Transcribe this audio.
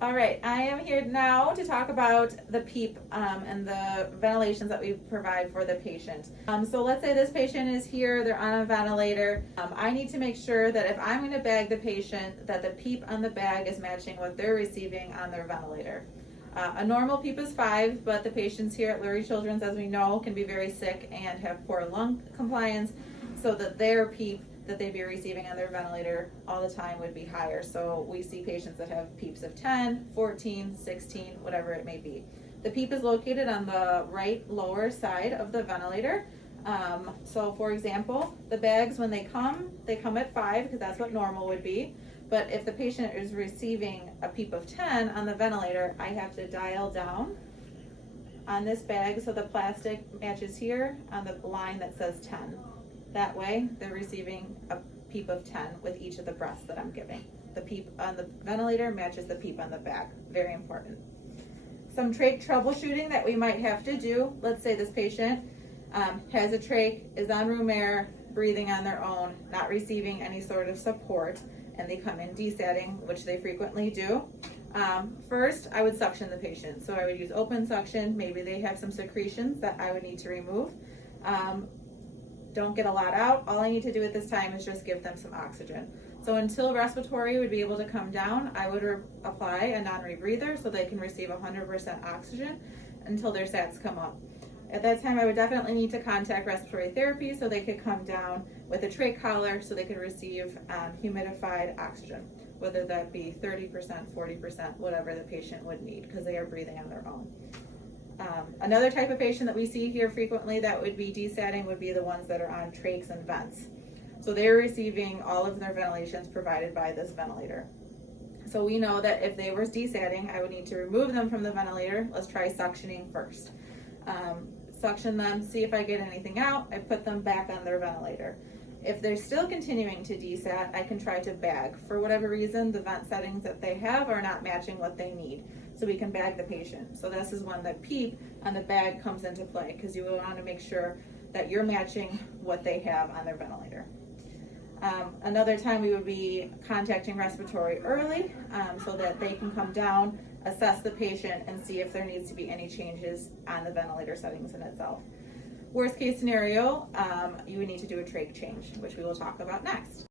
All right, I am here now to talk about the PEEP and the ventilations that we provide for the patient. So let's say this patient is here, they're on a ventilator. I need to make sure that if I'm going to bag the patient, that the PEEP on the bag is matching what they're receiving on their ventilator. A normal PEEP is 5, but the patients here at Lurie Children's, as we know, can be very sick and have poor lung compliance, so that their PEEP that they'd be receiving on their ventilator all the time would be higher. So we see patients that have PEEPs of 10, 14, 16, whatever it may be. The PEEP is located on the right lower side of the ventilator. So for example, the bags, when they come at 5 because that's what normal would be. But if the patient is receiving a PEEP of 10 on the ventilator, I have to dial down on this bag so the plastic matches here on the line that says 10. That way, they're receiving a PEEP of 10 with each of the breaths that I'm giving. The PEEP on the ventilator matches the PEEP on the bag. Very important. Some trach troubleshooting that we might have to do. Let's say this patient has a trach, is on room air, breathing on their own, not receiving any sort of support, and they come in desatting, which they frequently do. First, I would suction the patient. So I would use open suction. Maybe they have some secretions that I would need to remove. Don't get a lot out. All I need to do at this time is just give them some oxygen. So until respiratory would be able to come down, I would apply a non-rebreather so they can receive 100% oxygen until their SATs come up. At that time, I would definitely need to contact respiratory therapy so they could come down with a trach collar so they could receive humidified oxygen, whether that be 30%, 40%, whatever the patient would need, because they are breathing on their own. Another type of patient that we see here frequently that would be desatting would be the ones that are on trachs and vents. So they're receiving all of their ventilations provided by this ventilator. So we know that if they were desatting, I would need to remove them from the ventilator. Let's try suctioning first. Suction them, see if I get anything out. I put them back on their ventilator. If they're still continuing to desat, I can try to bag. For whatever reason, the vent settings that they have are not matching what they need. So we can bag the patient. So this is when the PEEP on the bag comes into play, because you want to make sure that you're matching what they have on their ventilator. Another time we would be contacting respiratory early so that they can come down, assess the patient, and see if there needs to be any changes on the ventilator settings in itself. Worst case scenario, you would need to do a trach change, which we will talk about next.